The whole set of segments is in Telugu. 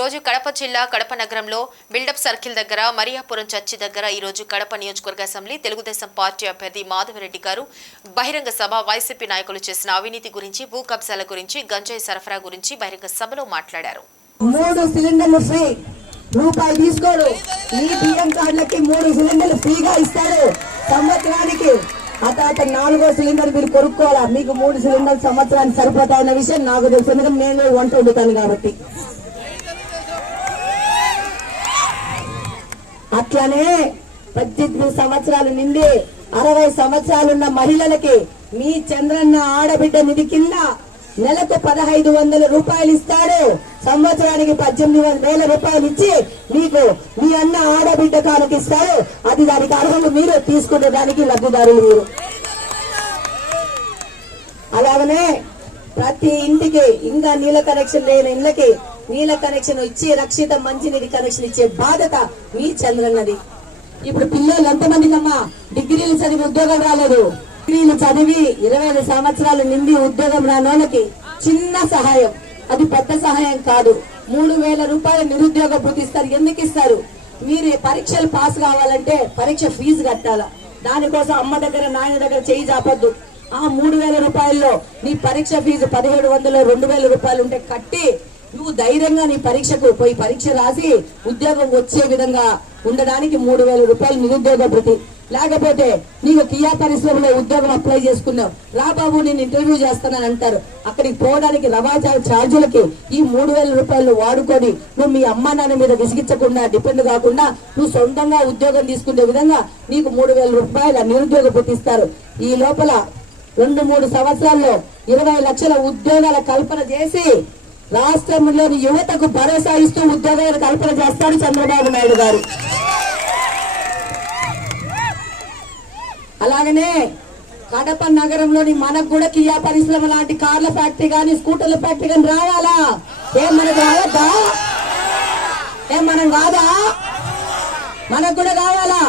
రోజు కడప జిల్లా కడప నగరంలో బిల్డప్ సర్కిల్ దగ్గర మరియాపురం చర్చి దగ్గర ఈ రోజు కడప నియోజకవర్గ అసెంబ్లీ తెలుగుదేశం పార్టీ అభ్యర్థి మాధవరెడ్డి గారు బహిరంగ సభ వైసీపీ నాయకులు చేసిన అవినీతి గురించి భూ కబ్జాల గురించి గంజాయి సరఫరా గురించి బహిరంగ సభలో మాట్లాడారు. 3 సిలిండర్లు ఫ్రీ, రూపాయి తీసుకోడు. ఈ బియ్యం కార్డులకి 3 సిలిండర్లు ఫ్రీగా ఇస్తాడు సంవత్సరానికి. ఆ తర్వాత 4వ సిలిండర్ మీరు కొనుక్కోవాలా. మీకు 3 సిలిండర్లు సంవత్సరానికి సరిపోతాయన్న విషయం నాకు తెలుసు, ఎందుకంటే నేను వంట వండుతాను కాబట్టి. అట్లనే 18 సంవత్సరాలు నిండి 60 సంవత్సరాలున్న మహిళలకి మీ చంద్రన్న ఆడబిడ్డ నిధి కింద నెలకు 1500 రూపాయలు ఇస్తాడు. సంవత్సరానికి 18,000 రూపాయలు ఇచ్చి మీకు మీ అన్న ఆడబిడ్డ కానుక ఇస్తాడు. అది దానికి అర్హులు మీరు, తీసుకునే దానికి లబ్ధిదారులు మీరు. అలాగనే ప్రతి ఇంటికి ఇంకా నీళ్ళ కనెక్షన్ లేని ఇళ్ళకి నీళ్ళ కనెక్షన్ ఇచ్చి రక్షిత మంచినీటి కనెక్షన్ ఇచ్చే బాధ్యత మీ చంద్రన్నది. ఇప్పుడు పిల్లలు ఎంతమందికమ్మా డిగ్రీలు చదివి ఉద్యోగం రాలేదు? డిగ్రీలు చదివి 25 సంవత్సరాలు నిండి ఉద్యోగం రానోళ్ళకి చిన్న సహాయం, అది పెద్ద సహాయం కాదు, 3000 రూపాయలు నిరుద్యోగ భృతి ఇస్తారు. ఎందుకు ఇస్తారు? మీరు పరీక్షలు పాస్ కావాలంటే పరీక్ష ఫీజు కట్టాలా. దానికోసం అమ్మ దగ్గర నాయన దగ్గర చేయి చాపొద్దు. ఆ 3000 రూపాయల్లో నీ పరీక్ష ఫీజు 1700 2000 రూపాయలు ఉంటే కట్టి నువ్వు ధైర్యంగా నీ పరీక్షకు పోయి పరీక్ష రాసి ఉద్యోగం వచ్చే విధంగా ఉండడానికి 3000 రూపాయలు నిరుద్యోగ భృతి. లేకపోతే నీకు కియా పరిశ్రమలో ఉద్యోగం అప్లై చేసుకున్నావు, రా బాబు నేను ఇంటర్వ్యూ చేస్తానని అంటారు. అక్కడికి పోవడానికి రవాణా ఛార్జీలకి ఈ 3000 రూపాయలు వాడుకొని నువ్వు మీ అమ్మ నాన్న మీద విసిగించకుండా డిపెండ్ కాకుండా నువ్వు సొంతంగా ఉద్యోగం తీసుకునే విధంగా నీకు 3000 రూపాయల నిరుద్యోగ భృతి ఇస్తారు. ఈ లోపల 2-3 సంవత్సరాల్లో 20 లక్షల ఉద్యోగాల కల్పన చేసి రాష్ట్రంలోని యువతకు భరోసా ఇస్తూ ఉద్యోగాల కల్పన చేస్తాడు చంద్రబాబు నాయుడు గారు. అలాగనే కడప నగరంలోని మనకు కూడా కియా పరిశ్రమ లాంటి కార్ల ఫ్యాక్టరీ కానీ స్కూటర్ల ఫ్యాక్టరీ కానీ రావాలా? మనకు రావద్దా? మనం కాదా? మనకు కూడా కావాలా?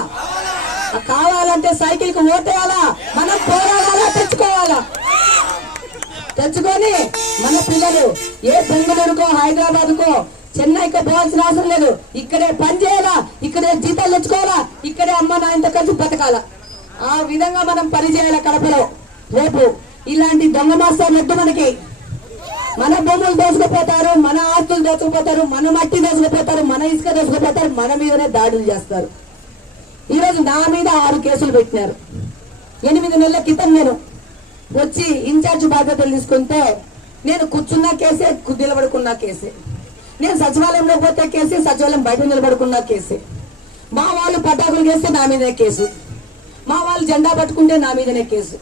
కావాలంటే సైకిల్ కు ఓటేయాలా, మనం పోరాడాలా, తెచ్చుకోవాలా. తెచ్చుకొని మన పిల్లలు ఏ బెంగళూరుకో హైదరాబాద్ కో చెన్నైకో పోవాల్సిన అవసరం లేదు. ఇక్కడే పని చేయాలా, ఇక్కడే జీతాలు తెచ్చుకోవాలా, ఇక్కడే అమ్మ నాయనతో కలిసి బతకాలా. ఆ విధంగా మనం పని చేయాలి కడపలో. రేపు ఇలాంటి దొంగ మాస్టర్లు వద్దు మనకి. మన భూములు దోచుకుపోతారు, మన ఆస్తులు దోచుకుపోతారు, మన మట్టి దోచుకుపోతారు, మన ఇసుక దోచుకుపోతారు, మన మీదనే దాడులు చేస్తారు. ఈరోజు నా మీద 6 కేసులు పెట్టినారు. 8 నెలల క్రితం నేను వచ్చి ఇన్ఛార్జ్ బాధ్యతలు తీసుకుంటే నేను కూర్చున్న కేసే, నిలబడుకున్న కేసే, నేను సచివాలయంలో పోతే కేసే, సచివాలయం బయట నిలబడుకున్న కేసే, మా వాళ్ళు పటాకులు చేస్తే నా మీదనే కేసు, మా వాళ్ళు జెండా పట్టుకుంటే నా మీదనే కేసు.